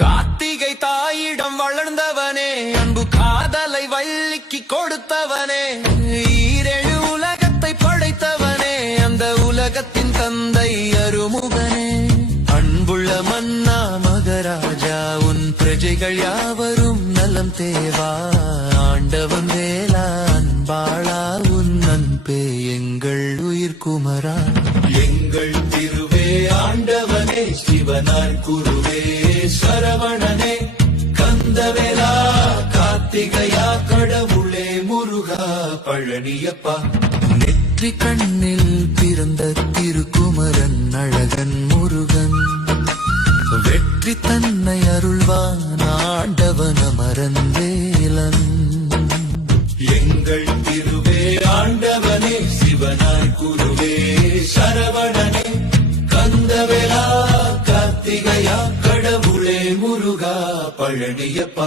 கார்த்திகை தாயிடம் வளர்ந்தவனே, அன்பு காதலை வள்ளிக்கு கொடுத்தவனே, ஈரேழு உலகத்தை படைத்தவனே, அந்த உலகத்தின் தந்தை அருமுகனே. அன்புள்ள மன்னா மகராஜா, உன் பிரஜைகள் யாவரும் நலம் தேவா. ஆண்டவன் வேளா அன்பாளா, உன் அன்பே எங்கள் உயிர் குமரா. எங்கள் திருவே ஆண்டவனே, சிவனார் குருவே சரவணனே, கந்தவேலா கார்த்திகையா, கடவுளே முருகா பழனியப்பா. நெற்றி கண்ணில் பிறந்த திருக்குமரன் அழகன் முருகன், வெற்றி தன்னை அருள்வான் ஆண்டவன் அமரன் வேலன். எங்கள் திருவே ஆண்டவனே, சிவனார் குருவே சரவணனே, கந்தவேலா கார்த்திகையா, கடவுளே முருகா பழனியப்பா.